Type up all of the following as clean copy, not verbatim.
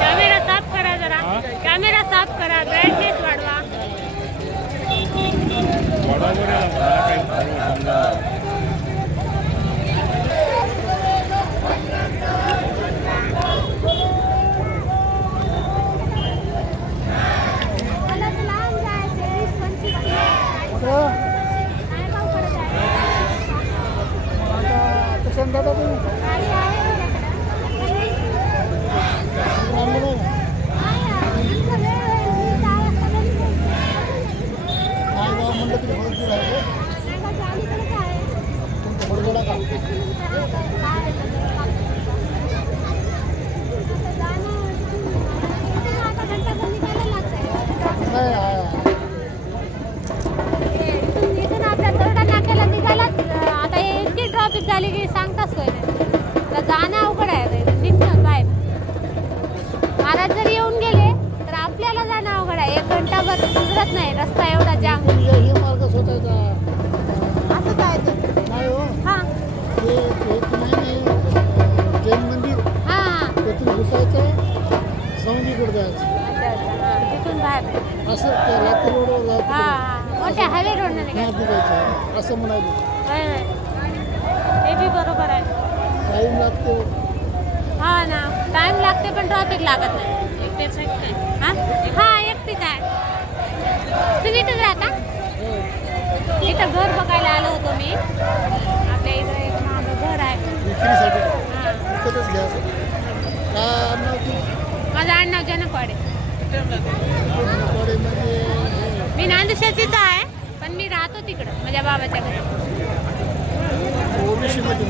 Camera साफ करा जरा, कॅमेरा साफ करा, ब्राईटनेस वाढवा. ट्रॉफिक झाली की सांगताच सोय नाही. जाणं अवघड आहे निघणं बाहेर. महाराज जर येऊन गेले तर आपल्याला जाणं अवघड आहे. 1 घंटाभर सुधरत नाही रस्ता एवढा जाम. हे मार्ग स्वतःचा असं काय ते नाही हो. हां हे नाही जैन मंदिर हां तिथून घुसायचं समजीकडे जायचं तिथून बाहेर असं त्या लातूर रोडवर हां मोठ्या हायवे रोडने निघायचं असं म्हणायचं. हे बी बरोबर आहे. टाईम लागतो. हा ना टाइम लागते पण ट्रॉफिक लागत नाही. एकटेच आहे काय? हां एकटीच आहे. तुम्ही इथंच राहता? इथं घर बघायला आलो होतो मी. आपल्या इथं एक माझं घर आहे. विक्रीसाठी हां विकतच घ्यायचं. काय आडनाव तुझं? माझं आडनाव जनकवाडे. जनकवाडे म्हणजे मी नांदुशाचीच आहे पण मी राहतो तिकडं माझ्या बाबाच्या घरी. ओबीसी मध्ये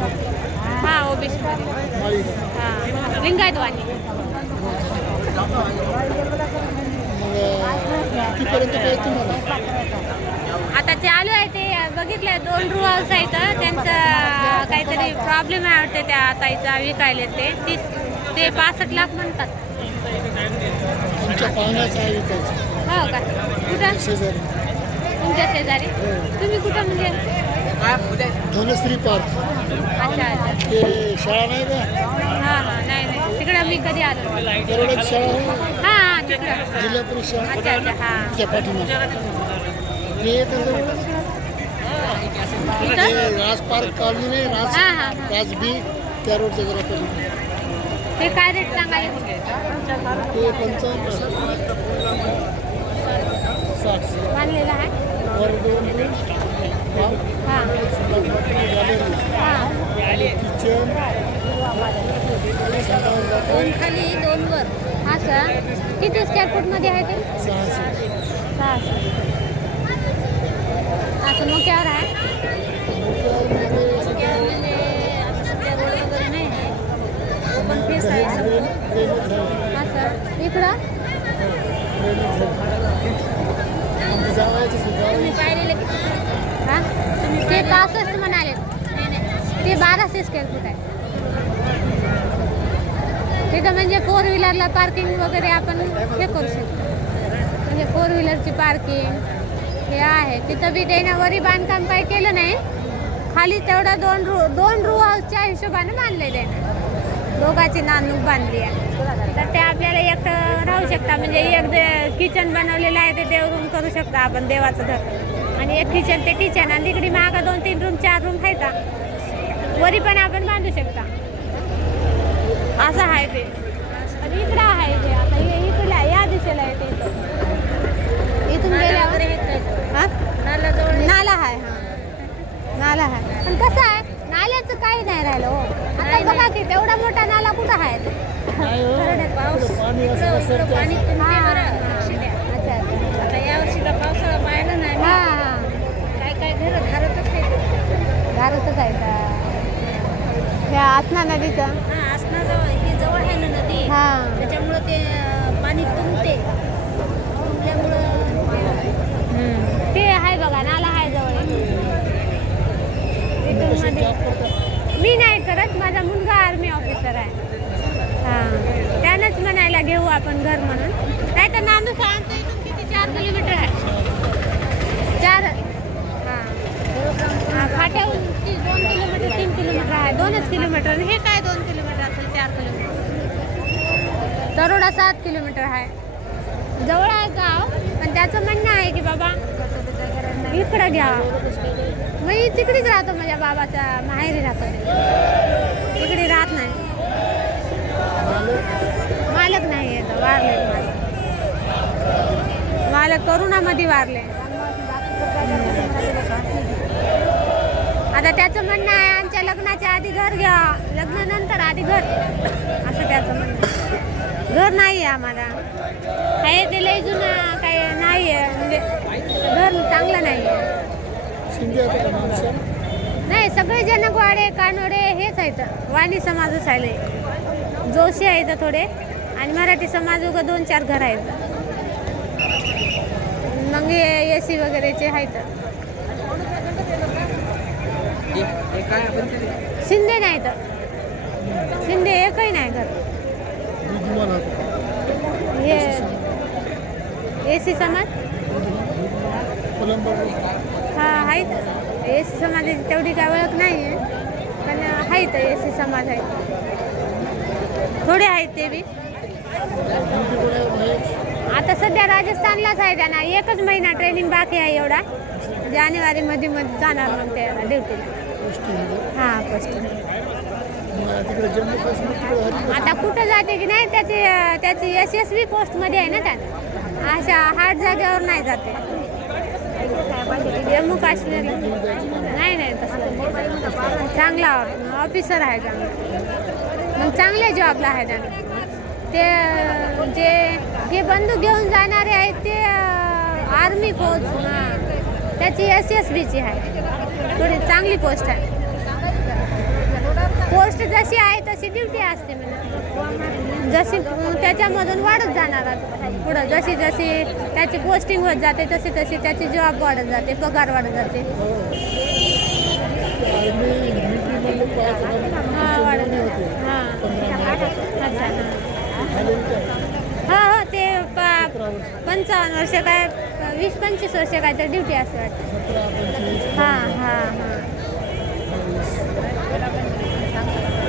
हां ओबीसी माळी. हां लिंगायत वाणी. मग कितीपर्यंत पाहिजे तुम्हाला? आता चालू आहे ते बघितलं 2 रूम हाऊस आहेत. त्यांचं काहीतरी प्रॉब्लेम आहे वाटते त्या ताईचा विकायला ते 65 लाख म्हणतात. तुमच्या पाहुण्याचं आहे विकायचं. हो का कुठं शेजारी तुमच्या शेजारी? तुम्ही कुठं म्हणजे? धनश्री पार्क. अच्छा अच्छा ते शाळा नाही का? हां हां नाही नाही तिकडं मी कधी आलो. दरोड्यात शाळा आहे. हां हां तिकडं जिल्हा परिषद अच्छा अच्छा हां त्या पाठीमागे हे येतं राज पार्क कॉलनी नाही हां हां राजबी त्या रोडच्या जरा पलीकडे. ते काय रेट सांगायला? ते 55 60 मानलेलं आहे. वर 2 रूम हां हां किचन 2 खाली 2 वर. हां सर किती स्क्वेअर फूटमध्ये आहे ते? 600. 600. असं मोक्यावर आहे. पण फेस आहे हां सर इकडं तुम्ही पाहिलेलं किती? हां ते 65 म्हणाले. ते 1200 स्क्वेअर फूट आहे. तिथं म्हणजे 4 व्हीलरला पार्किंग वगैरे आपण हे करू शकतो. म्हणजे 4 व्हीलरची पार्किंग हे आहे. तिथं बी देण्यावरही बांधकाम काही केलं नाही. खाली तेवढं 2 रू हाऊसच्या हिशोबाने बांधलेलं आहे. दोघाची नानूक बांधली आहे. तर ते आपल्याला एकटं राहू शकता. म्हणजे एक किचन बनवलेलं आहे ते देवरूम करू शकता आपण देवाचं घर. आणि एक किचन ते किचन आणि तिकडे मागा 2-3 रूम 4 रूम आहेत. वरी पण आपण बांधू शकता. असं आहे ते. आणि इकडं आहे ते आता हे इकडल्या या दिशेला आहे ते. इथून गेल्यावर बघा की तेवढा मोठा नाला कुठं आहे ते? नाही हो. पाऊस. इकडं पाणी असं असं पाणी हा. तुमचे बरं लक्ष द्या. अच्छा अच्छा. आता यावर्षीचा पावसाळा पाहिला नाही हा ना. हा काय काय घरं धारतच नाही. घरातच आहे का ह्या आसना नदीचं? हा आसनाजवळ ही जवळ आहे ना नदी. हा त्याच्यामुळं ते पाणी तुंबते. तुंबल्यामुळं ते आहे बघा नाला आहे जवळ इथून मध्ये. मी नाही करत, माझा मुलगा आर्मी ऑफिसर आहे. हां त्यानंच म्हणायला घेऊ आपण घर म्हणून. नाही तर नानू आमचं इथून किती 4 किलोमीटर आहे. 4 हां फाट्याहून 2 किलोमीटर 3 किलोमीटर आहे. 2च किलोमीटर आणि हे काय 2 किलोमीटर असेल 4 किलोमीटर. तरोडा 7 किलोमीटर आहे. जवळ आहे गाव पण त्याचं म्हणणं आहे की बाबा इकडं घ्या. मी तिकडेच राहतो, माझ्या बाबाच्या माहेरी राहतो. तिकडे राहत नाही. मालक नाही येत, वारले मालक करोनामध्ये वारले. आता त्याचं म्हणणं आहे आमच्या लग्नाच्या आधी घर घ्या, लग्नानंतर आधी घर, असं त्याचं म्हणणं. घर नाही आहे आम्हाला. आहे ते लय जुनं काय नाही आहे, म्हणजे घर चांगलं नाही आहे. शिंदे होते का माणसं? नाही सगळे जनकवाडे कानोडे हेच आहेत. वाणी समाजच आहे लय. जोशी आहेत थोडे आणि मराठी समाज उगा 2-4 घर आहेत. मग हे AC वगैरेचे आहेत. शिंदे नाही तर शिंदे एकही नाही घर. विद्यमान होते. हे AC समाज कोलंबो. हा आहेत. AC समाजाची तेवढी काय ओळख नाही आहे पण आहेत. AC समाज आहेत थोडे आहेत ते बी. आता सध्या राजस्थानलाच आहे त्यांना. 1च महिना ट्रेनिंग बाकी आहे. एवढा जानेवारीमध्ये जाणार मग ते ड्युटीला. हां पोस्ट. तिकडे जम्मू काश्मीर तिकडे हरित. आता कुठं जाते की नाही त्याची SSV पोस्टमध्ये आहे ना त्यात. अशा हार्ड जागेवर नाही जाते. जम्मू काश्मीरला नाही नाही तसं चांगला ऑफिसर आहे चांगला. मग चांगल्या जॉबला आहे त्यांना. ते जे बंदूक घेऊन जाणारे आहेत ते आर्मी फौज त्याची SSBची आहे. थोडी चांगली पोस्ट आहे. पोस्ट जशी आहे तशी ड्युटी असते म्हणजे जशी त्याच्यामधून वाढत जाणार पुढं. जशी जशी त्याची पोस्टिंग होत जाते तशी तशी त्याची जॉब वाढत जाते, पगार वाढत जाते. हां वाढत जाते. हां अच्छा हां हो ते 55 वर्ष काय 20-25 वर्ष काय तर ड्युटी असते वाटतं. हां हां हां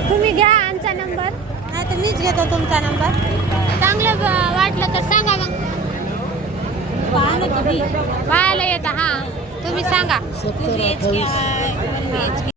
तुम्ही घ्या आमचा नंबर, नाही तर मीच घेतो तुमचा नंबर. चांगलं वाटलं तर सांगा. मग पाहायला येतं. हां तुम्ही सांगा. 70-28